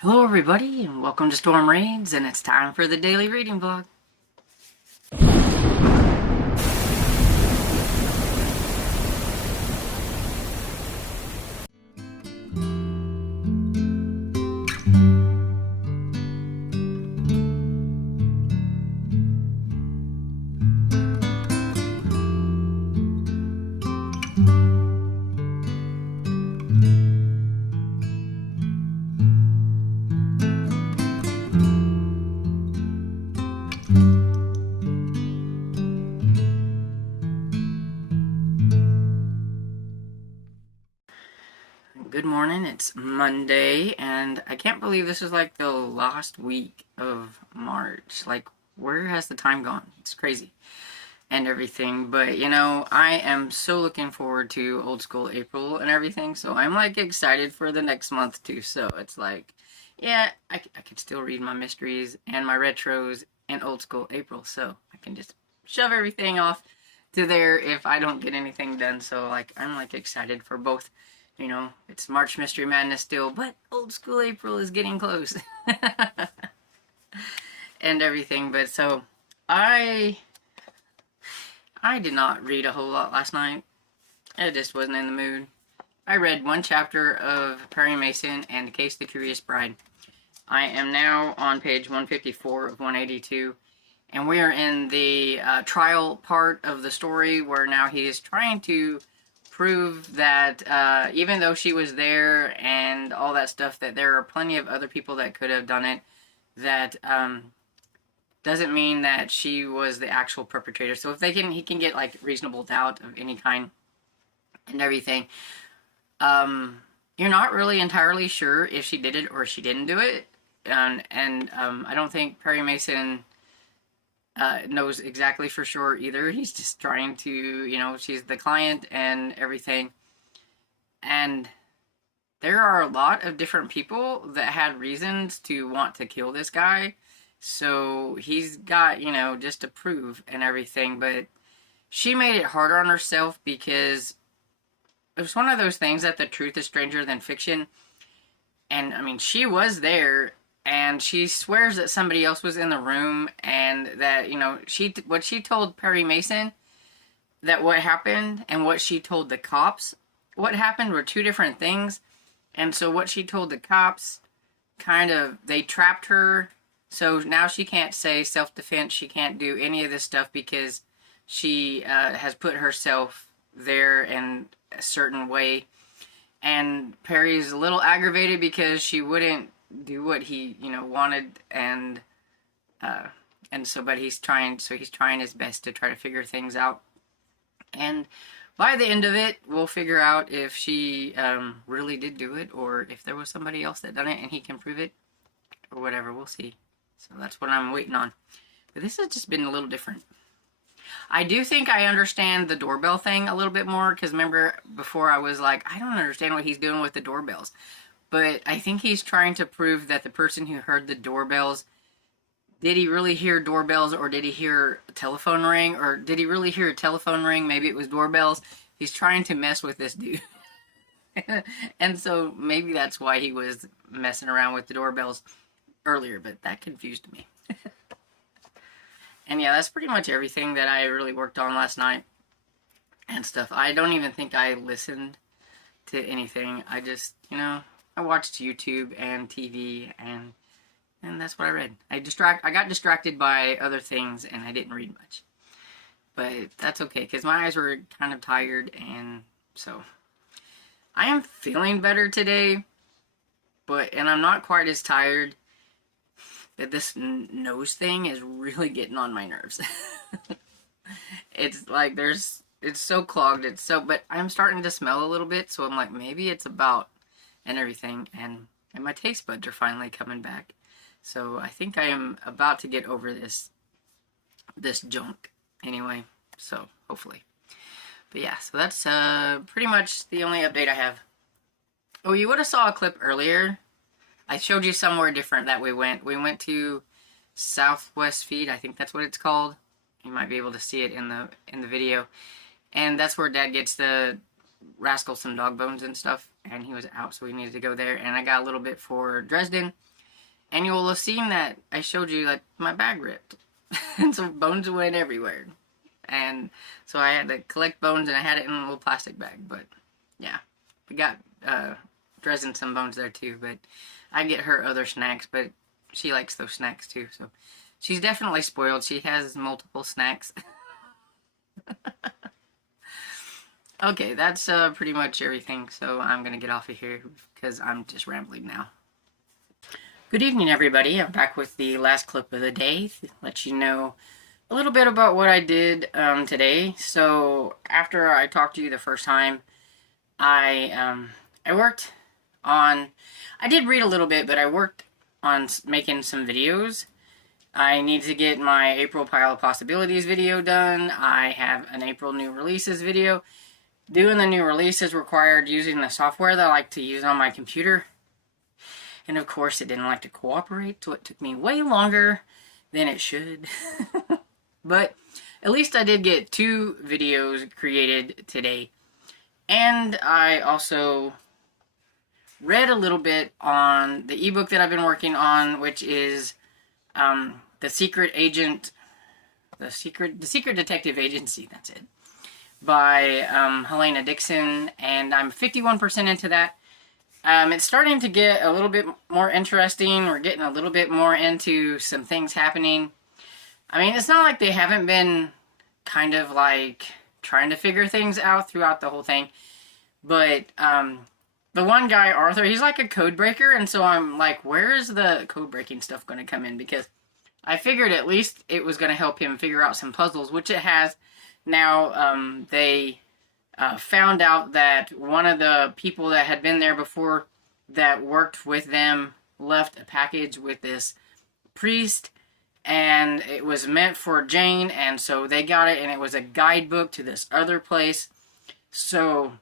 Hello everybody, and welcome to Storm Raids, and it's time for the daily reading vlog. Good morning, it's Monday, and I can't believe this is like the last week of March. Like, where has the time gone? It's crazy. And everything, but you know, I am so looking forward to old school April and everything, so I'm like excited for the next month too. So it's like, yeah, I can still read my mysteries and my retros and old school April, so I can just shove everything off to there if I don't get anything done. So like, I'm like excited for both. You know, it's March Mystery Madness still, but old school April is getting close. And everything, but so I did not read a whole lot last night. I just wasn't in the mood. I read one chapter of Perry Mason and The Case of the Curious Bride. I am now on page 154 of 182, and we are in the trial part of the story where now he is trying to prove that even though she was there and all that stuff, that there are plenty of other people that could have done it, that doesn't mean that she was the actual perpetrator. So if he can get like reasonable doubt of any kind and everything. You're not really entirely sure if she did it or she didn't do it, and I don't think Perry Mason knows exactly for sure either. He's just trying to, you know, she's the client and everything, and there are a lot of different people that had reasons to want to kill this guy. So he's got, you know, just to prove and everything, but she made it harder on herself because it was one of those things that the truth is stranger than fiction. And I mean, she was there, and she swears that somebody else was in the room, and that, you know, what she told Perry Mason, that what happened, and what she told the cops what happened were two different things. And so what she told the cops, kind of, they trapped her. So now she can't say self-defense. She can't do any of this stuff because she has put herself there in a certain way. And Perry's a little aggravated because she wouldn't do what he, you know, wanted. But he's trying his best to try to figure things out. And by the end of it, we'll figure out if she really did do it, or if there was somebody else that done it and he can prove it, or whatever. We'll see. So that's what I'm waiting on. But this has just been a little different. I do think I understand the doorbell thing a little bit more, because remember before I was like, I don't understand what he's doing with the doorbells. But I think he's trying to prove that the person who heard the doorbells, did he really hear doorbells, or did he hear a telephone ring, or did he really hear a telephone ring? Maybe it was doorbells. He's trying to mess with this dude. And so maybe that's why he was messing around with the doorbells earlier, but that confused me. And yeah, that's pretty much everything that I really worked on last night and stuff. I don't even think I listened to anything. I just, you know, I watched YouTube and TV, and that's what I read. I got distracted by other things, and I didn't read much. But that's okay, because my eyes were kind of tired, and so I am feeling better today, and I'm not quite as tired. But this nose thing is really getting on my nerves. It's like it's so clogged, but I'm starting to smell a little bit, so I'm like, maybe it's about, and everything, and my taste buds are finally coming back. So I think I am about to get over this junk anyway, so hopefully. But yeah, so that's pretty much the only update I have. Oh, you would have saw a clip earlier. I showed you somewhere different that we went. We went to Southwest Feed, I think that's what it's called. You might be able to see it in the video. And that's where Dad gets the Rascal some dog bones and stuff. and he was out, so we needed to go there. And I got a little bit for Dresden, and you will have seen that I showed you that my bag ripped, and so bones went everywhere. And so I had to collect bones, and I had it in a little plastic bag. But yeah, we got Dresden some bones there too. But I get her other snacks, but she likes those snacks too. So she's definitely spoiled. She has multiple snacks. Okay, that's pretty much everything. So I'm gonna get off of here because I'm just rambling now. Good evening, everybody. I'm back with the last clip of the day to let you know a little bit about what I did today. So after I talked to you the first time, I worked on, I did read a little bit, but I worked on making some videos. I need to get my April Pile of Possibilities video done. I have an April new releases video. Doing the new releases required using the software that I like to use on my computer. And of course, it didn't like to cooperate, so it took me way longer than it should. But at least I did get 2 videos created today. And I also read a little bit on the ebook that I've been working on, which is The Secret Detective Agency, that's it, by Helena Dixon, and I'm 51% into that. It's starting to get a little bit more interesting. We're getting a little bit more into some things happening. I mean, it's not like they haven't been kind of like trying to figure things out throughout the whole thing. But the one guy, Arthur, he's like a code breaker. And so I'm like, where is the code breaking stuff going to come in? Because I figured at least it was going to help him figure out some puzzles, which it has. Now, they found out that one of the people that had been there before that worked with them left a package with this priest, and it was meant for Jane, and so they got it, and it was a guidebook to this other place. So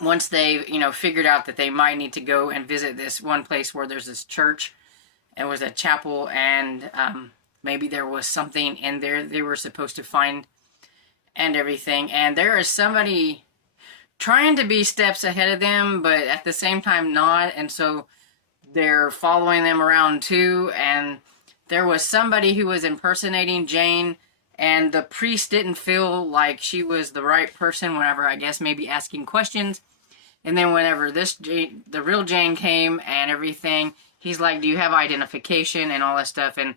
once they, figured out that they might need to go and visit this one place where there's this church, it was a chapel, and maybe there was something in there they were supposed to find and everything. And there is somebody trying to be steps ahead of them, but at the same time not. And so they're following them around too. And there was somebody who was impersonating Jane, and the priest didn't feel like she was the right person whenever, I guess, maybe asking questions. And then whenever the real Jane came and everything, he's like, do you have identification and all that stuff, and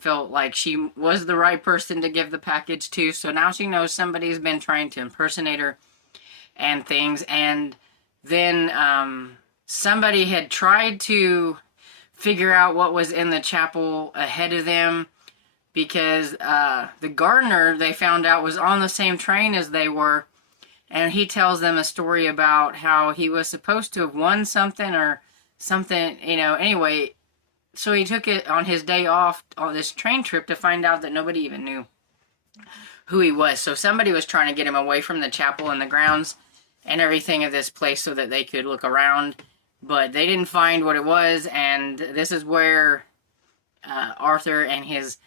felt like she was the right person to give the package to. So now she knows somebody's been trying to impersonate her and things. And then somebody had tried to figure out what was in the chapel ahead of them, because the gardener, they found out, was on the same train as they were. And he tells them a story about how he was supposed to have won something or something, anyway. So he took it on his day off on this train trip to find out that nobody even knew who he was. So somebody was trying to get him away from the chapel and the grounds and everything of this place so that they could look around. But they didn't find what it was, and this is where Arthur and his,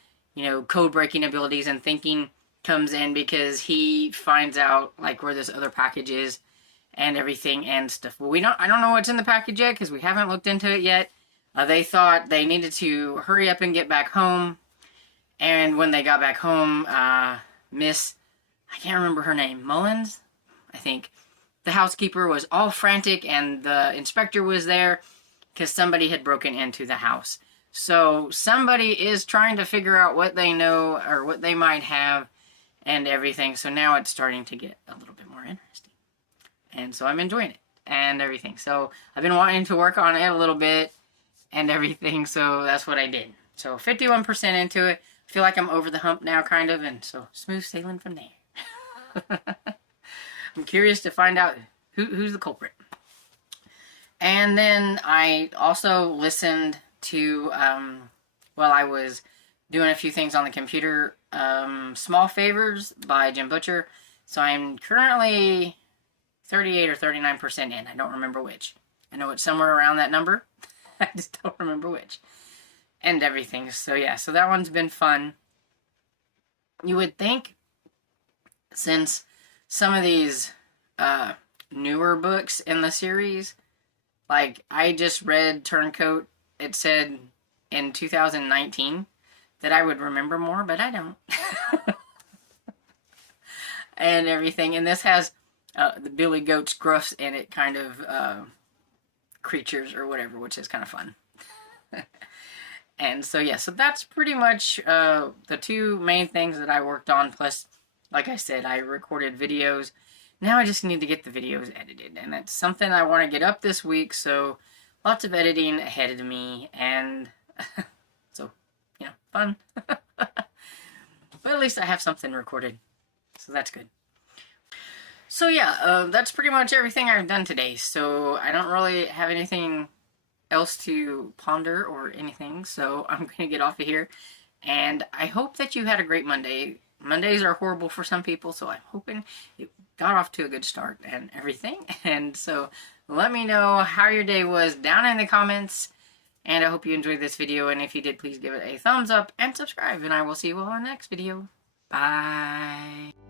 code-breaking abilities and thinking comes in, because he finds out, like, where this other package is and everything and stuff. Well, I don't know what's in the package yet, because we haven't looked into it yet. They thought they needed to hurry up and get back home. And when they got back home, Miss, I can't remember her name, Mullins, I think, the housekeeper, was all frantic, and the inspector was there because somebody had broken into the house. So somebody is trying to figure out what they know or what they might have and everything. So now it's starting to get a little bit more interesting. And so I'm enjoying it and everything. So I've been wanting to work on it a little bit and everything, so that's what I did. So 51% into it. I feel like I'm over the hump now, kind of, and so smooth sailing from there. I'm curious to find out who's the culprit. And then I also listened to, while I was doing a few things on the computer, Small Favors by Jim Butcher. So I'm currently 38 or 39% in. I don't remember which. I know it's somewhere around that number. I just don't remember which. And everything. So yeah, so that one's been fun. You would think, since some of these newer books in the series. Like, I just read Turncoat. It said in 2019 that I would remember more, but I don't. And everything. And this has the Billy Goat's gruffs in it, kind of creatures or whatever, which is kind of fun. And so, yeah, so that's pretty much the two main things that I worked on. Plus, like I said, I recorded videos. Now I just need to get the videos edited, and that's something I want to get up this week, so lots of editing ahead of me, and so, you know, fun. But at least I have something recorded, so that's good. So yeah, that's pretty much everything I've done today, so I don't really have anything else to ponder or anything, so I'm going to get off of here, and I hope that you had a great Monday. Mondays are horrible for some people, so I'm hoping it got off to a good start and everything. And so let me know how your day was down in the comments. And I hope you enjoyed this video. And if you did, please give it a thumbs up and subscribe. And I will see you all in the next video. Bye.